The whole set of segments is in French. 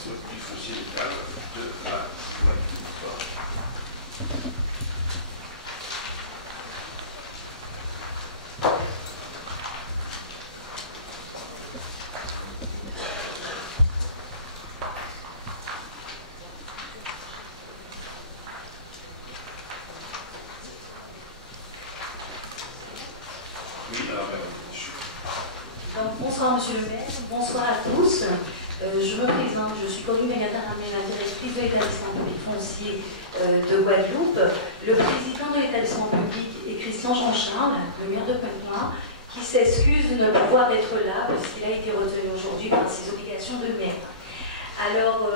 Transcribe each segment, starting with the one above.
l'établissement public foncier local de la Guadeloupe. Bonsoir Monsieur le maire, bonsoir à tous. Je me présente, je suis Corinne Megatar-Ramé, la directrice de l'établissement public foncier de Guadeloupe. Le président de l'établissement public est Christian Jean-Charles, le maire de Pointe-Noire, qui s'excuse de ne pouvoir être là parce qu'il a été retenu aujourd'hui par ses obligations de maire. Alors,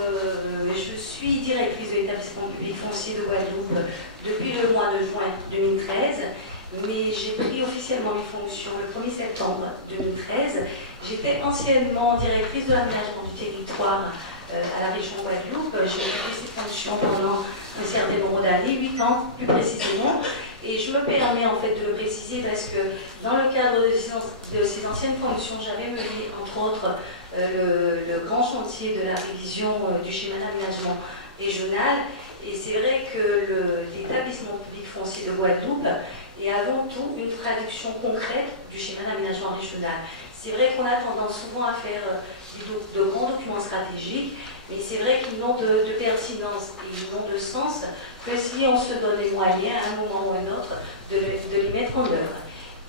je suis directrice de l'établissement public foncier de Guadeloupe depuis le mois de juin 2013. Mais j'ai pris officiellement mes fonctions le 1er septembre 2013. J'étais anciennement directrice de l'aménagement du territoire à la région Guadeloupe. J'ai occupé ces fonctions pendant un certain nombre d'années, 8 ans plus précisément. Et je me permets en fait de le préciser parce que dans le cadre de ces anciennes fonctions, j'avais mené entre autres le grand chantier de la révision du schéma d'aménagement régional. Et c'est vrai que l'établissement public foncier de Guadeloupe est avant tout une traduction concrète du schéma d'aménagement régional. C'est vrai qu'on a tendance souvent à faire de grands documents stratégiques, mais c'est vrai qu'ils n'ont de pertinence et ils n'ont de sens que si on se donne les moyens à un moment ou à un autre de les mettre en œuvre.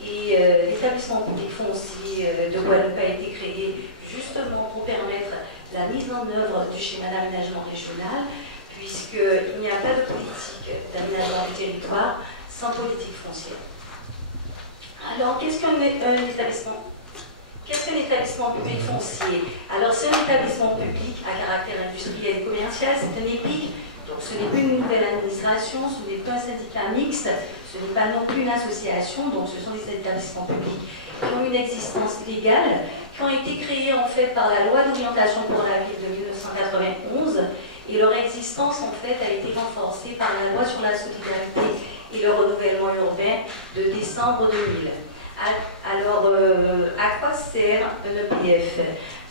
Et l'établissement public foncier de Guadeloupe a été créé justement pour permettre la mise en œuvre du schéma d'aménagement régional, puisqu'il n'y a pas de politique d'aménagement du territoire sans politique foncière. Alors, qu'est-ce qu'un établissement public foncier? Alors, c'est un établissement public à caractère industriel et commercial, c'est un EPIC, donc ce n'est plus une nouvelle administration, ce n'est pas un syndicat mixte, ce n'est pas non plus une association, donc ce sont des établissements publics qui ont une existence légale, qui ont été créés en fait par la loi d'orientation pour la ville de 1991, et leur existence en fait a été renforcée par la loi sur la solidarité et le renouvellement urbain de décembre 2000. Alors, à quoi sert un EPF?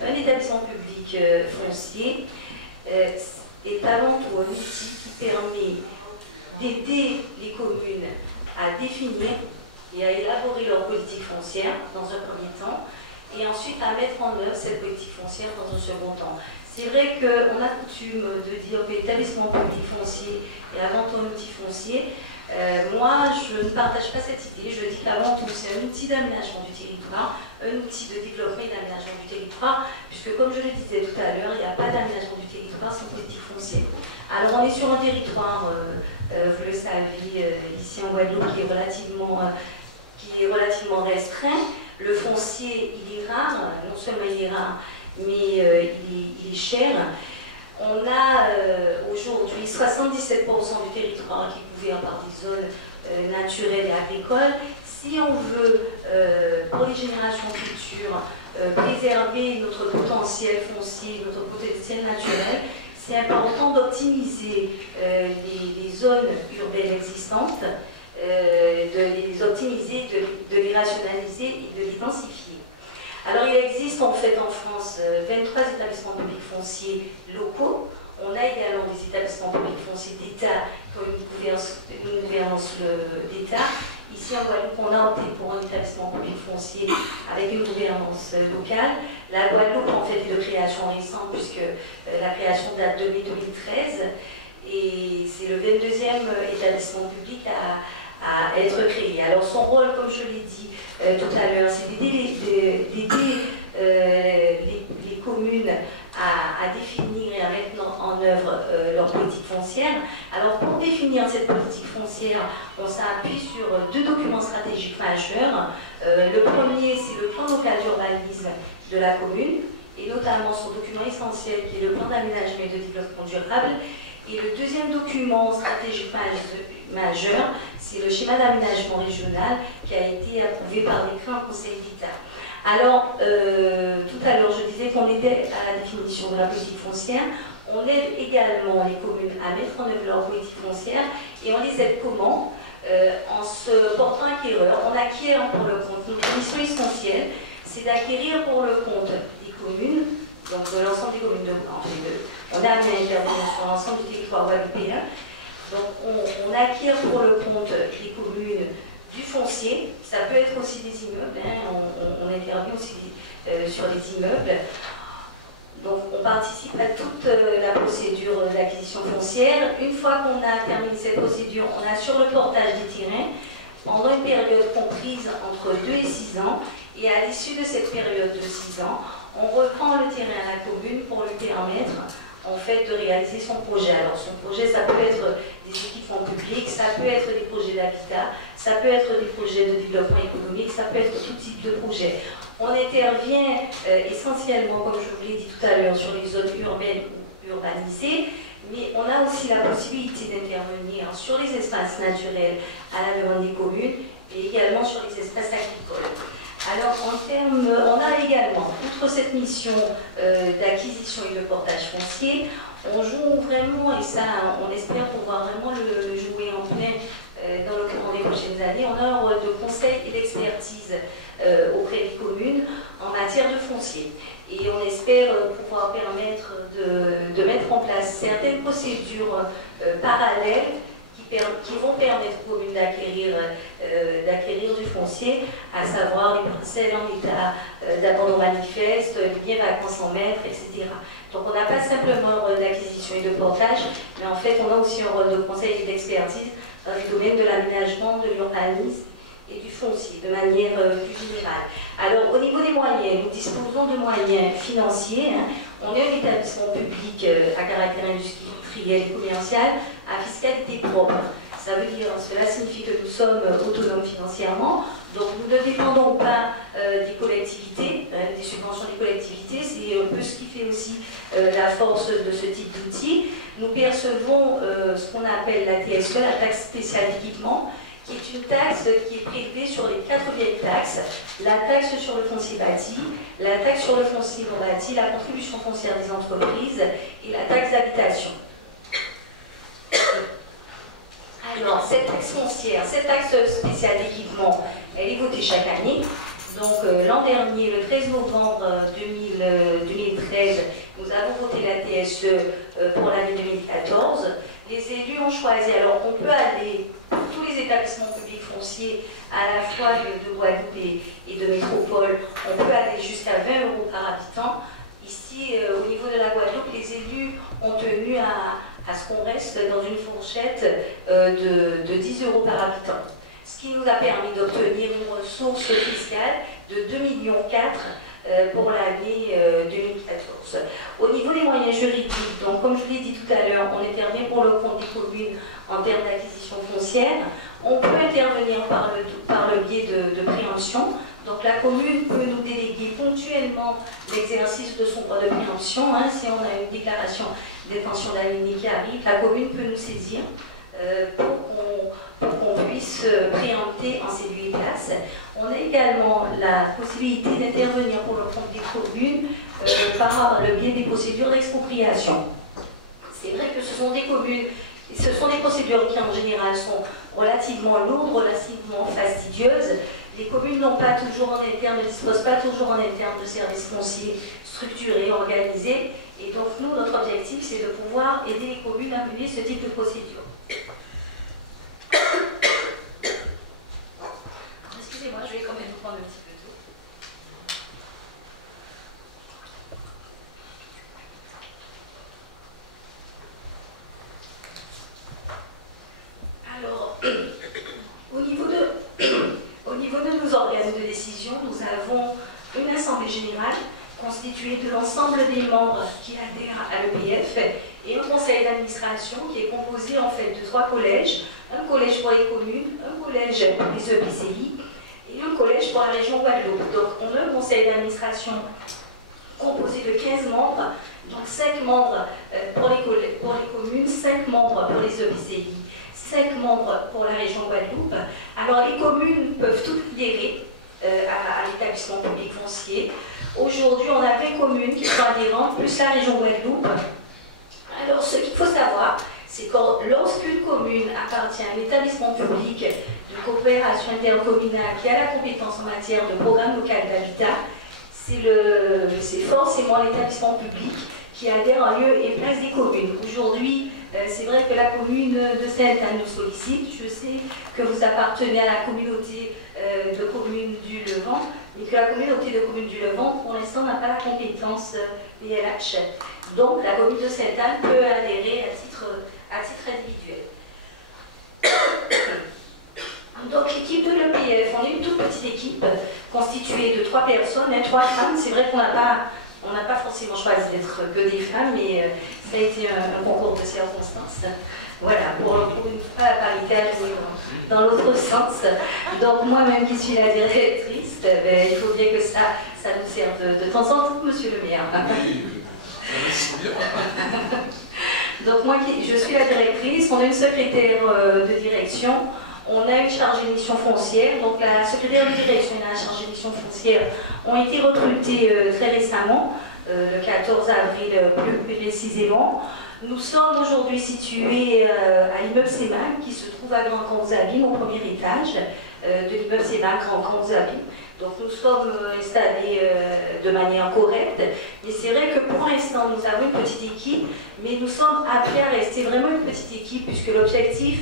Un établissement public foncier est avant tout un outil qui permet d'aider les communes à définir et à élaborer leur politique foncière dans un premier temps, et ensuite à mettre en œuvre cette politique foncière dans un second temps. C'est vrai qu'on a coutume de dire que l'établissement public foncier est avant tout un outil foncier. Moi, je ne partage pas cette idée. Je dis qu'avant tout, c'est un outil d'aménagement du territoire, un outil de développement et d'aménagement du territoire, puisque comme je le disais tout à l'heure, il n'y a pas d'aménagement du territoire sans politique foncière. Alors, on est sur un territoire, vous le savez, ici en Guadeloupe, qui est relativement restreint. Le foncier, il est rare, non seulement il est rare, mais il est cher. On a aujourd'hui 77% du territoire qui est couvert par des zones naturelles et agricoles. Si on veut, pour les générations futures, préserver notre potentiel foncier, notre potentiel naturel, c'est important d'optimiser les zones urbaines existantes, de les optimiser, de les rationaliser et de les densifier. Alors il existe en fait en France 23 établissements publics fonciers locaux. On a également des établissements publics fonciers d'État qui ont une gouvernance d'État. Ici en Guadeloupe, on a opté pour un établissement public foncier avec une gouvernance locale. La Guadeloupe en fait est de création récente puisque la création date de mai 2013 et c'est le 22e établissement public à être créé. Alors son rôle, comme je l'ai dit tout à l'heure, c'est d'aider les communes à définir et à mettre en œuvre leur politique foncière. Alors pour définir cette politique foncière, on s'appuie sur deux documents stratégiques majeurs. Le premier, c'est le plan local d'urbanisme de la commune, et notamment son document essentiel qui est le plan d'aménagement et de développement durable. Et le deuxième document stratégique majeur, c'est le schéma d'aménagement régional qui a été approuvé par décret en Conseil d'État. Alors, tout à l'heure, je disais qu'on aidait à la définition de la politique foncière. On aide également les communes à mettre en œuvre leur politique foncière. Et on les aide comment? En se portant acquéreur. On acquiert pour le compte. Notre mission essentielle, c'est d'acquérir pour le compte des communes donc de l'ensemble des communes on a amené à intervenir sur l'ensemble du territoire guadeloupéen. Donc on acquiert pour le compte des communes du foncier, ça peut être aussi des immeubles, hein, on intervient aussi sur les immeubles. Donc on participe à toute la procédure d'acquisition foncière. Une fois qu'on a terminé cette procédure, on assure le portage des terrains pendant une période comprise entre 2 et 6 ans. Et à l'issue de cette période de 6 ans, on reprend le terrain à la commune pour lui permettre en fait de réaliser son projet. Alors son projet, ça peut être des équipements publics, ça peut être des projets d'habitat, ça peut être des projets de développement économique, ça peut être tout type de projet. On intervient essentiellement, comme je vous l'ai dit tout à l'heure, sur les zones urbaines ou urbanisées, mais on a aussi la possibilité d'intervenir sur les espaces naturels à la demande des communes et également sur les espaces agricoles. Alors, on a également, outre cette mission d'acquisition et de portage foncier, on joue vraiment, et ça, on espère pouvoir vraiment le jouer en plein dans le courant des prochaines années, on a un rôle de conseil et d'expertise auprès des communes en matière de foncier. Et on espère pouvoir permettre de mettre en place certaines procédures parallèles qui vont permettre aux communes d'acquérir du foncier, à savoir les parcelles en état d'abandon manifeste, les biens vacants sans maître, etc. Donc on n'a pas simplement un rôle d'acquisition et de portage, mais en fait on a aussi un rôle de conseil et d'expertise dans les domaines de l'aménagement, de l'urbanisme et du foncier, de manière plus générale. Alors au niveau des moyens, nous disposons de moyens financiers. Hein. On est un établissement public à caractère industriel et commercial à fiscalité propre. Ça veut dire, cela signifie que nous sommes autonomes financièrement, donc nous ne dépendons pas des collectivités, des subventions des collectivités, c'est un peu ce qui fait aussi la force de ce type d'outil. Nous percevons ce qu'on appelle la TSE, la taxe spéciale d'équipement, qui est une taxe qui est prélevée sur les 4 vieilles taxes, la taxe sur le foncier bâti, la taxe sur le foncier non bâti, la contribution foncière des entreprises et la taxe d'habitation. Alors, cette taxe foncière, cette taxe spéciale d'équipement, elle est votée chaque année. Donc, l'an dernier, le 13 novembre 2013, nous avons voté la TSE pour l'année 2014. Les élus ont choisi, alors on peut aller, tous les établissements publics fonciers, à la fois de Guadeloupe et de métropole, on peut aller jusqu'à 20 € par habitant. Ici, au niveau de la Guadeloupe, les élus ont tenu à ce qu'on reste dans une fourchette de 10 € par habitant. Ce qui nous a permis d'obtenir une ressource fiscale de 2,4 millions pour l'année 2014. Au niveau des moyens juridiques, donc comme je l'ai dit tout à l'heure, on intervient pour le compte des communes en termes d'acquisition foncière. On peut intervenir par le biais de préemption. Donc la commune peut nous déléguer ponctuellement l'exercice de son droit de préemption. Hein. Si on a une déclaration d'intention d'aligner qui arrive, la commune peut nous saisir pour qu'on puisse préempter en ces lieux et places. On a également la possibilité d'intervenir pour le compte des communes par le biais des procédures d'expropriation. C'est vrai que ce sont des communes, ce sont des procédures qui en général sont relativement lourdes, relativement fastidieuses. Les communes n'ont pas toujours en interne, ne disposent pas toujours en interne de services fonciers structurés, organisés. Et donc nous, notre objectif, c'est de pouvoir aider les communes à mener ce type de procédure. Excusez-moi, je vais quand même vous prendre un petit peu d'eau. Alors, au niveau de nos organes de décision, nous avons une assemblée générale constituée de l'ensemble des membres qui adhèrent à l'EPF et un conseil d'administration qui est composé en fait de 3 collèges, un collège pour les communes, un collège pour les EPCI et un collège pour la région Guadeloupe. Donc on a un conseil d'administration composé de 15 membres, donc 5 membres pour les communes, 5 membres pour les EPCI, 5 membres pour la région Guadeloupe. Alors les communes peuvent toutes adhérer à l'établissement public foncier. Aujourd'hui, on a 20 communes qui sont adhérentes, plus la région Guadeloupe. Alors, ce qu'il faut savoir, c'est que lorsqu'une commune appartient à un établissement public de coopération intercommunale qui a la compétence en matière de programme local d'habitat, c'est forcément l'établissement public qui adhère en lieu et place des communes. Aujourd'hui, c'est vrai que la commune de Sainte-Anne nous sollicite. Je sais que vous appartenez à la communauté de communes du Levant, mais que la communauté de communes du Levant, pour l'instant, n'a pas la compétence PLH. Donc, la commune de Sainte-Anne peut adhérer à titre individuel. Donc, l'équipe de l'EPF, on est une toute petite équipe constituée de 3 personnes, 3 femmes. C'est vrai qu'on n'a pas forcément choisi d'être que des femmes, mais ça a été un concours de circonstances. Voilà, pour une fois la parité a joué dans l'autre sens. Donc moi-même qui suis la directrice, il faut bien que ça nous serve de temps en temps, monsieur le maire. Oui, bien. Donc moi, je suis la directrice, on a une secrétaire de direction, on a une chargée de mission foncière, donc la secrétaire de direction et la chargée de mission foncière ont été recrutées très récemment, le 14 avril plus précisément. Nous sommes aujourd'hui situés à l'immeuble CEMAC qui se trouve à Grand Camp aux Abîmes, au premier étage de l'immeuble CEMAC Grand Camp aux Abîmes. Donc nous sommes installés de manière correcte, mais c'est vrai que pour l'instant nous avons une petite équipe, mais nous sommes appelés à rester vraiment une petite équipe puisque l'objectif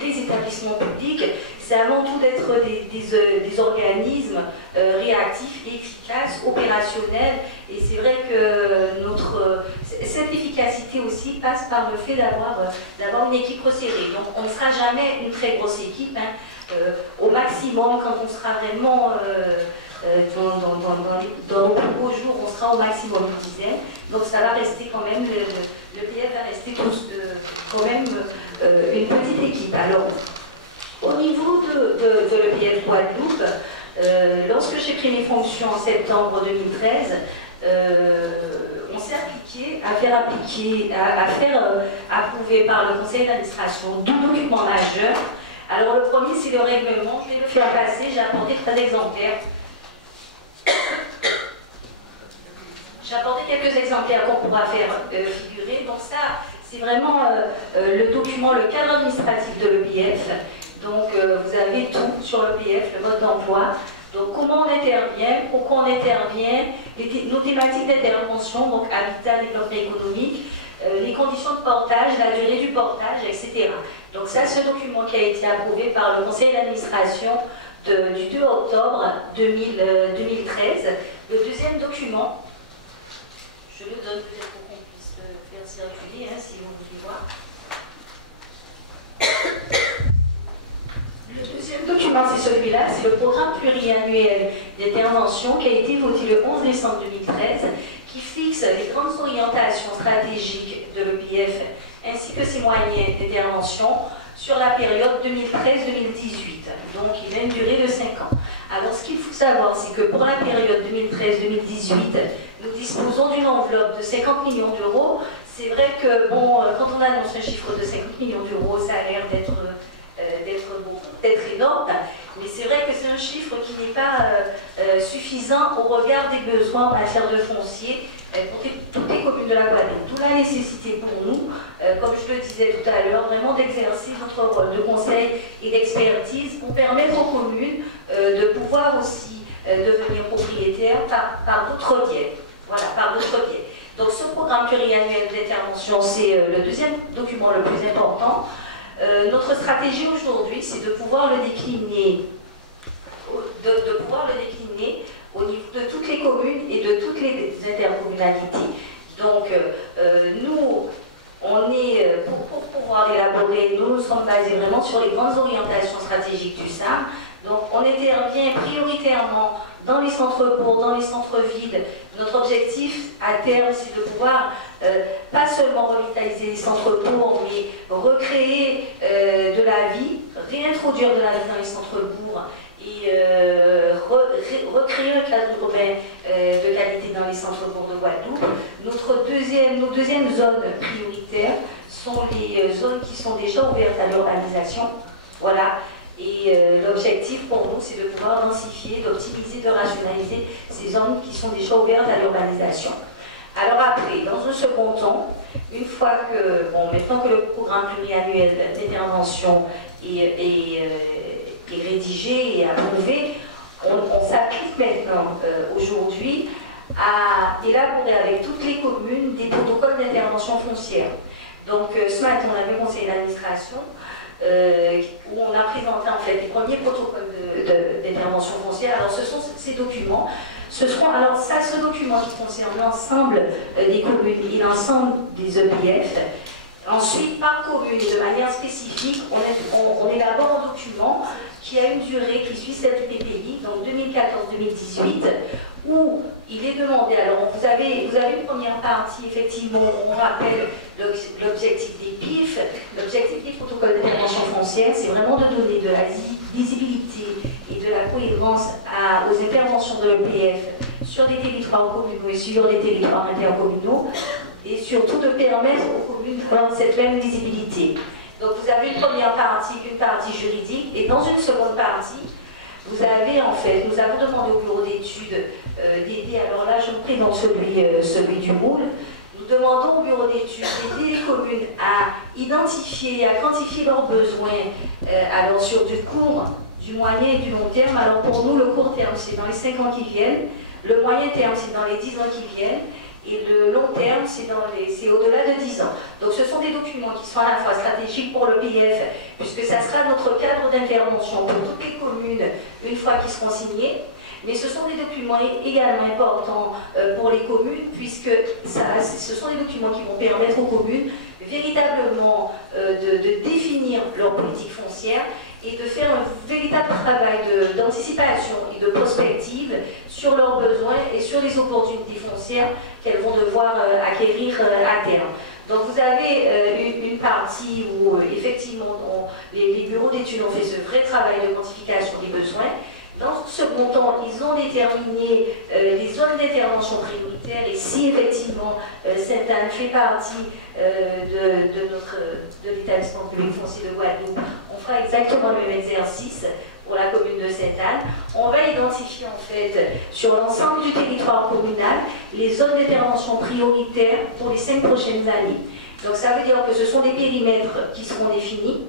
des établissements publics, c'est avant tout d'être des organismes réactifs et efficaces, opérationnels. Et c'est vrai que cette efficacité aussi passe par le fait d'avoir une équipe resserrée. Donc on ne sera jamais une très grosse équipe. Au maximum, quand on sera vraiment dans nos plus beaux jours, on sera au maximum une dizaine. Donc ça va rester quand même, le PF va rester quand même une petite équipe. Alors, au niveau de l'EPF Guadeloupe, lorsque j'ai pris mes fonctions en septembre 2013, on s'est appliqué à faire approuver par le conseil d'administration 2 documents majeurs. Alors le premier, c'est le règlement. Je vais le faire passer. J'ai apporté 3 exemplaires. J'ai apporté quelques exemplaires qu'on pourra faire figurer. Donc ça, c'est vraiment le document, le cadre administratif de l'EPF. Donc vous avez tout sur l'EPF, le mode d'emploi. Donc comment on intervient, pourquoi on intervient, nos thématiques d'intervention, donc habitat, développement économique, les conditions de portage, la durée du portage, etc. Donc ça, c'est un document qui a été approuvé par le conseil d'administration du 2 octobre 2013. Le deuxième document, je le donne peut-être pour qu'on puisse le faire circuler, si vous voulez voir. Le deuxième document, c'est celui-là, c'est le programme pluriannuel d'intervention qui a été voté le 11 décembre 2013, qui fixe les grandes orientations stratégiques de l'EPF ainsi que ses moyens d'intervention sur la période 2013-2018. Donc il a une durée de 5 ans. Alors ce qu'il faut savoir, c'est que pour la période 2013-2018, nous disposons d'une enveloppe de 50 millions d'euros. C'est vrai que bon, quand on annonce un chiffre de 50 millions d'euros, ça a l'air d'être énorme, mais c'est vrai que c'est un chiffre qui n'est pas suffisant au regard des besoins en matière de foncier pour toutes les communes de la Guadeloupe. D'où la nécessité pour nous, comme je le disais tout à l'heure, vraiment d'exercer notre rôle de conseil et d'expertise pour permettre aux communes de pouvoir aussi devenir propriétaires par d'autres biais. Voilà, par d'autres biais. Donc ce programme pluriannuel d'intervention, c'est le deuxième document le plus important. Notre stratégie aujourd'hui, c'est de pouvoir le décliner, au niveau de toutes les communes et de toutes les intercommunalités. Donc, nous, on est, pour pouvoir élaborer, nous sommes basés vraiment sur les grandes orientations stratégiques du SAM. Donc, on intervient prioritairement dans les centres-bourgs, dans les centres-villes. Notre objectif à terme, c'est de pouvoir pas seulement revitaliser les centres-bourgs, mais recréer de la vie, réintroduire de la vie dans les centres-bourgs et recréer un cadre urbain de qualité dans les centres-bourgs de Guadeloupe. Nos deuxièmes zones prioritaires sont les zones qui sont déjà ouvertes à l'urbanisation. Voilà. Et l'objectif pour nous, c'est de pouvoir densifier, d'optimiser, de rationaliser ces zones qui sont déjà ouvertes à l'urbanisation. Alors après, dans un second temps, une fois que, bon, maintenant que le programme pluriannuel d'intervention est rédigé et approuvé, on s'applique maintenant, aujourd'hui, à élaborer avec toutes les communes des protocoles d'intervention foncière. Donc ce matin, on avait un conseil d'administration où on a présenté en fait les premiers protocoles d'intervention foncière. Alors ce sont ces documents. Ce document qui concerne l'ensemble des communes et l'ensemble des EPF. Ensuite, par commune, de manière spécifique, on élabore un document qui a une durée qui suit celle du PPI, donc 2014-2018, où il est demandé, alors vous avez une première partie, effectivement, on rappelle l'objectif des PIF, l'objectif des protocoles d'intervention foncière, c'est vraiment de donner de la visibilité et de la cohérence aux interventions de l'EPF sur des territoires communaux et sur des territoires intercommunaux, et surtout de permettre aux communes d'avoir cette même visibilité. Donc vous avez une première partie, une partie juridique, et dans une seconde partie, vous avez en fait, nous avons demandé au bureau d'études d'aider, alors là je me présente celui du Moule, nous demandons au bureau d'études d'aider les communes à identifier, à quantifier leurs besoins, alors sur du court, du moyen et du long terme. Alors pour nous, le court terme c'est dans les 5 ans qui viennent, le moyen terme c'est dans les 10 ans qui viennent, et le long terme, c'est au-delà de 10 ans. Donc ce sont des documents qui sont à la fois stratégiques pour le PF, puisque ça sera notre cadre d'intervention pour toutes les communes une fois qu'ils seront signés, mais ce sont des documents également importants pour les communes, puisque ce sont des documents qui vont permettre aux communes véritablement de définir leur politique foncière et de faire un véritable travail d'anticipation et de prospective sur leurs besoins et sur les opportunités foncières qu'elles vont devoir acquérir à terme. Donc vous avez une partie où effectivement les bureaux d'études ont fait ce vrai travail de quantification des besoins. Dans ce second temps, ils ont déterminé les zones d'intervention prioritaires, et si effectivement Sainte-Anne fait partie de l'établissement public foncier de Guadeloupe, on fera exactement le même exercice pour la commune de Sainte-Anne. On va identifier en fait sur l'ensemble du territoire communal les zones d'intervention prioritaires pour les 5 prochaines années. Donc ça veut dire que ce sont des périmètres qui seront définis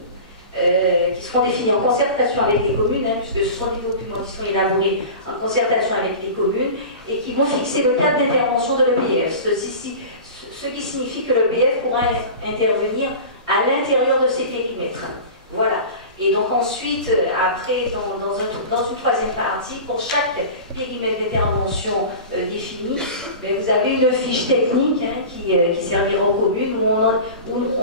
en concertation avec les communes, puisque ce sont des documents qui sont élaborés en concertation avec les communes et qui vont fixer le cadre d'intervention de l'EPF, ce qui signifie que l'EPF pourra intervenir à l'intérieur de ces périmètres. Voilà. Et donc ensuite, après, dans une troisième partie, pour chaque périmètre d'intervention défini, vous avez une fiche technique qui servira aux communes où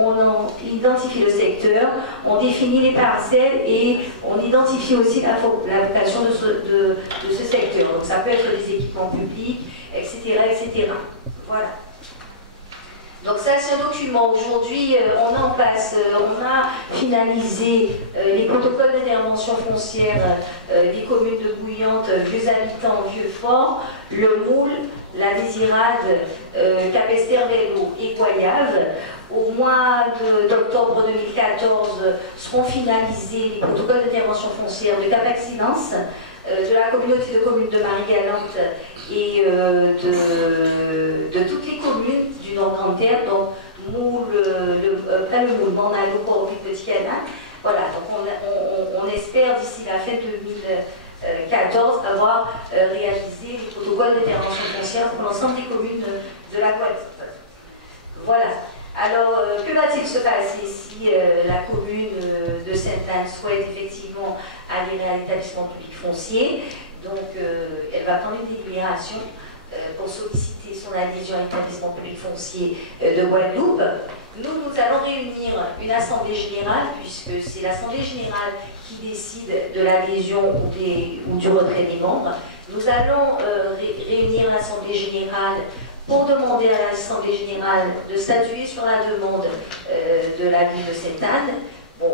on identifie le secteur, on définit les parcelles et on identifie aussi la vocation de ce secteur. Donc ça peut être les équipements publics, etc. etc. Voilà. Donc ça, c'est un document. Aujourd'hui, on a finalisé les protocoles d'intervention foncière des communes de Bouillante, Vieux-Habitants, Vieux-Fort, Le Moule, La Désirade, Capesterre-Vélo et Goyave. Au mois d'octobre 2014 seront finalisés les protocoles d'intervention foncière de Cap-Accidence, de la communauté de communes de Marie-Galante et de toutes les communes du Nord-Grande-Terre, donc Moule, pas le Moule, Mornalo, Corville, Petit-Canal. Voilà, donc on espère d'ici la fin 2014 avoir réalisé les protocoles d'intervention foncière pour l'ensemble des communes de la Guadeloupe. Voilà. Alors, que va-t-il se passer si la commune de Sainte-Anne souhaite effectivement adhérer à l'établissement public foncier? Donc, elle va prendre une délibération pour solliciter son adhésion à l'établissement public foncier de Guadeloupe. Nous allons réunir une assemblée générale, puisque c'est l'assemblée générale qui décide de l'adhésion ou du retrait des membres. Nous allons réunir l'assemblée générale pour demander à l'Assemblée générale de statuer sur la demande de la ville de Sainte-Anne. Bon,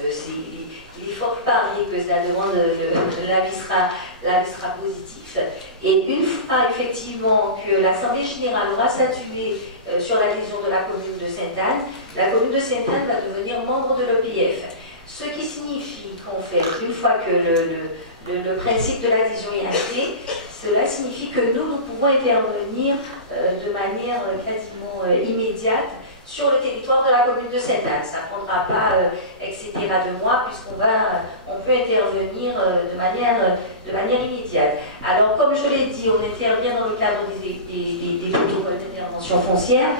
il est fort parié que la demande de l'avis sera positif. Et une fois effectivement que l'Assemblée générale aura statué sur l'adhésion de la commune de Sainte-Anne, la commune de Sainte-Anne va devenir membre de l'EPF. Ce qui signifie qu'en fait, une fois que le principe de l'adhésion est acté, cela signifie que nous pouvons intervenir de manière quasiment immédiate sur le territoire de la commune de Sainte-Anne. Ça ne prendra pas, etc. de mois, on peut intervenir de manière immédiate. Alors, comme je l'ai dit, on intervient dans le cadre des protocoles d'intervention foncière,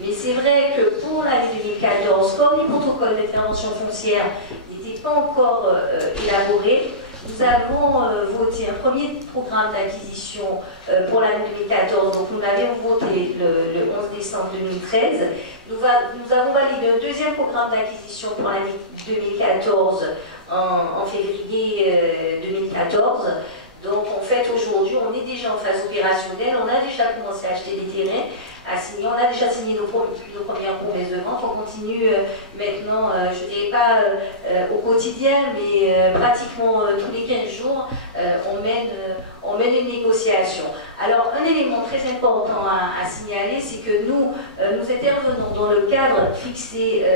mais c'est vrai que pour l'année 2014, comme les protocoles d'intervention foncière n'étaient pas encore élaborés, nous avons voté un premier programme d'acquisition pour l'année 2014, donc nous l'avions voté le 11 décembre 2013. Nous avons validé un deuxième programme d'acquisition pour l'année 2014 en février 2014. Donc en fait aujourd'hui on est déjà en phase opérationnelle, on a déjà commencé à acheter des terrains, à signer, on a déjà signé nos premières promesses de vente, on continue maintenant, je ne dirais pas au quotidien, mais pratiquement tous les 15 jours, on mène une négociation. Alors un élément très important à signaler, c'est que nous intervenons dans le cadre fixé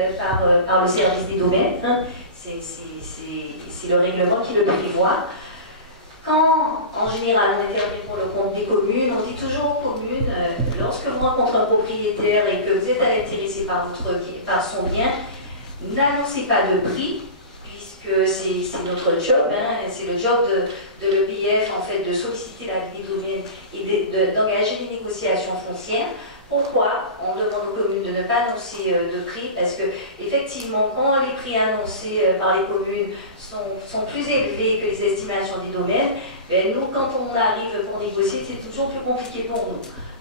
par le service des domaines, hein, c'est le règlement qui le prévoit. Quand, en général, on intervient pour le compte des communes, on dit toujours aux communes, lorsque vous rencontrez un propriétaire et que vous êtes intéressé par son bien, n'annoncez pas de prix, puisque c'est notre job, hein, c'est le job de l'EPF, en fait, de solliciter l'avis des domaines et d'engager des négociations foncières. Pourquoi on demande aux communes de ne pas annoncer de prix? Parce que, effectivement, quand les prix annoncés par les communes sont plus élevés que les estimations des domaines, ben nous, quand on arrive pour négocier, c'est toujours plus compliqué pour nous.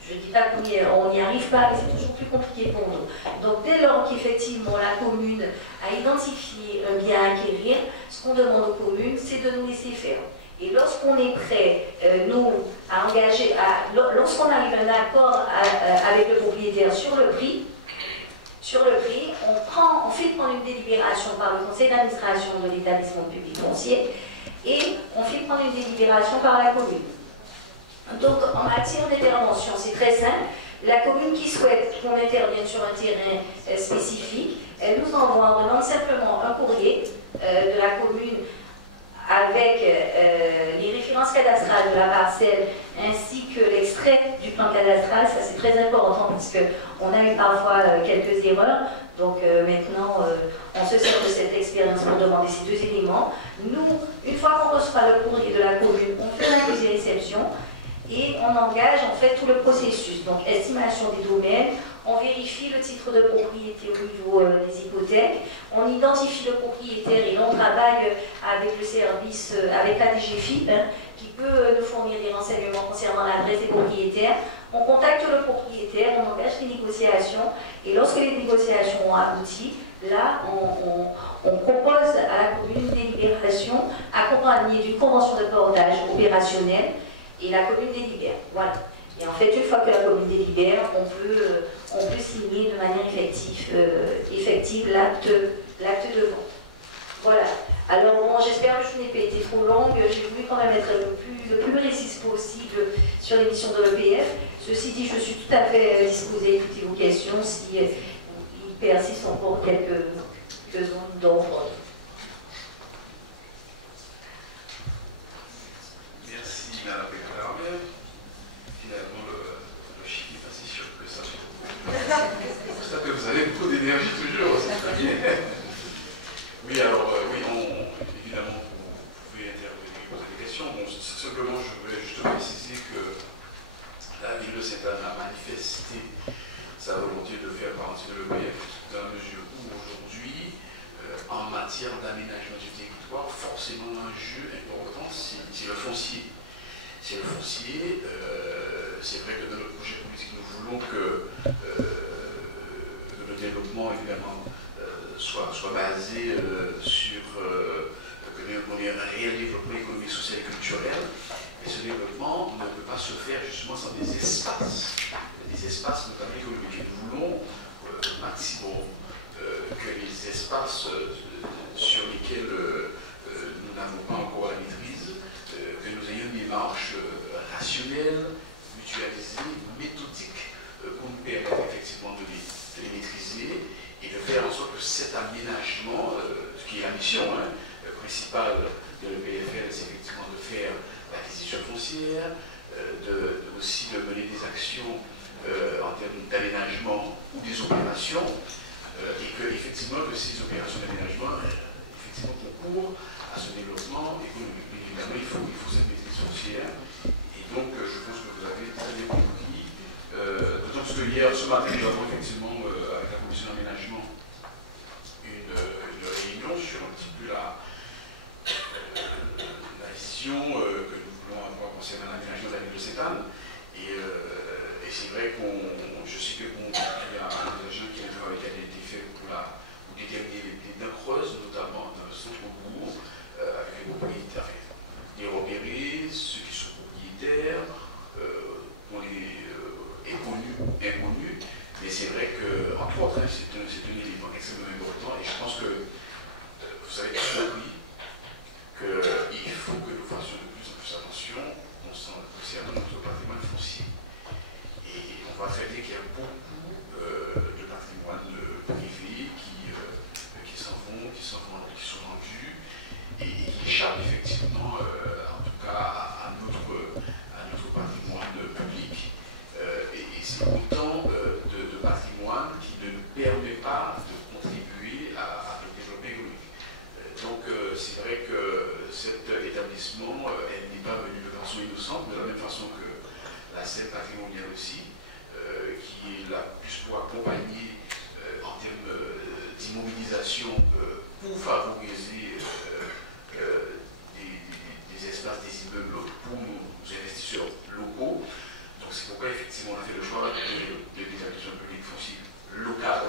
Je ne dis pas qu'on n'y arrive pas, mais c'est toujours plus compliqué pour nous. Donc, dès lors qu'effectivement la commune a identifié un bien à acquérir, ce qu'on demande aux communes, c'est de nous laisser faire. Et lorsqu'on est prêt, nous, à engager, lorsqu'on arrive à un accord avec le propriétaire sur le prix, on fait prendre une délibération par le conseil d'administration de l'établissement public foncier et on fait prendre une délibération par la commune. Donc, en matière d'intervention, c'est très simple. La commune qui souhaite qu'on intervienne sur un terrain spécifique, elle nous envoie, on demande simplement un courrier de la commune avec les références cadastrales de la parcelle ainsi que l'extrait du plan cadastral. Ça c'est très important parce qu'on a eu parfois quelques erreurs. Donc maintenant, on se sert de cette expérience pour demander ces deux éléments. Nous, une fois qu'on reçoit le courrier de la commune, on fait l'accusé-réception et on engage en fait tout le processus. Donc estimation des domaines, on vérifie le titre de propriété au niveau des hypothèques, on identifie le propriétaire et on travaille avec le service, avec la DGFiP, hein, qui peut nous fournir des renseignements concernant l'adresse des propriétaires. On contacte le propriétaire, on engage les négociations et lorsque les négociations ont abouti, là on propose à la commune une délibération accompagnée d'une convention de portage opérationnel et la commune délibère. Voilà. Et en fait, une fois que la commune délibère, on peut signer de manière effective l'acte de vente. Voilà. Alors bon, j'espère que je n'ai pas été trop longue. J'ai voulu quand même être le plus précise possible sur l'émission de l'EPF. Ceci dit, je suis tout à fait disposée à écouter vos questions si il persiste encore quelques zones d'ombre. Merci, Madame la Finalement, le chiffre est pas si sûr que ça. C'est ça que vous avez beaucoup d'énergie toujours, c'est très bien. Oui, alors, évidemment, vous pouvez intervenir, poser des questions. Bon, simplement, je voulais juste préciser que la ville de Sainte-Anne a manifesté sa volonté de faire partie de l'EPF dans la mesure où aujourd'hui, en matière d'aménagement du territoire, forcément l'enjeu important, c'est le foncier. C'est le foncier. C'est vrai que dans notre projet politique, nous voulons que le développement, évidemment, soit basé sur qu'on ait un réel développement économique, social et culturel. Et ce développement ne peut pas se faire justement sans des espaces notamment économiques. Et nous voulons au maximum que les espaces sur lesquels nous n'avons pas encore la maîtrise, que nous ayons une démarche rationnelle, mutualisée, méthodique, pour nous permettre effectivement de les maîtriser et de faire en sorte que cet aménagement, ce qui est la mission principale de l'EPFL, c'est effectivement de faire l'acquisition foncière, aussi de mener des actions en termes d'aménagement ou des opérations, et que effectivement que ces opérations d'aménagement effectivement concourent à ce développement économique. Mais évidemment, il faut cette maîtrise foncière, et donc je pense que vous avez très bien compris, d'autant que hier, ce matin, nous avons effectivement avec la commission d'aménagement une réunion sur un petit peu la vision que nous voulons avoir concernant l'aménagement de la ville de Sainte-Anne. Et c'est vrai je sais que il y a des gens qui ont travaillé qui a été fait pour déterminer les dents creuses, notamment dans le centre-bourg, avec les propriétaires, les repérés, ceux qui sont propriétaires, on les inconnus, mais c'est vrai que, entre autres, c'est un élément extrêmement important, et je pense que vous avez tous compris qu'il faut que nous fassions de plus en plus attention concernant notre patrimoine foncier. Et on voit très bien qu'il y a beaucoup de patrimoine privé qui s'en vont, qui sont vendus, et qui échappent effectivement, en tout cas, à notre patrimoine public. Et c'est autant de patrimoine qui ne nous permet pas de contribuer à le développement économique. Donc c'est vrai que cet établissement, elle n'est pas venue de façon innocente, de la même façon que la scène patrimoniale aussi, qui est là plus pour accompagner en termes d'immobilisation pour favoriser des espaces, des immeubles pour nos investisseurs locaux. Donc c'est pourquoi effectivement on a fait le choix de l'établissement public foncier local,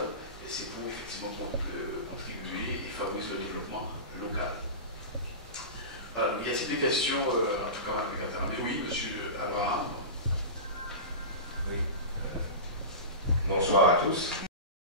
et c'est pour effectivement contribuer et favoriser le développement local. Alors, y a-t-il des questions, en tout cas,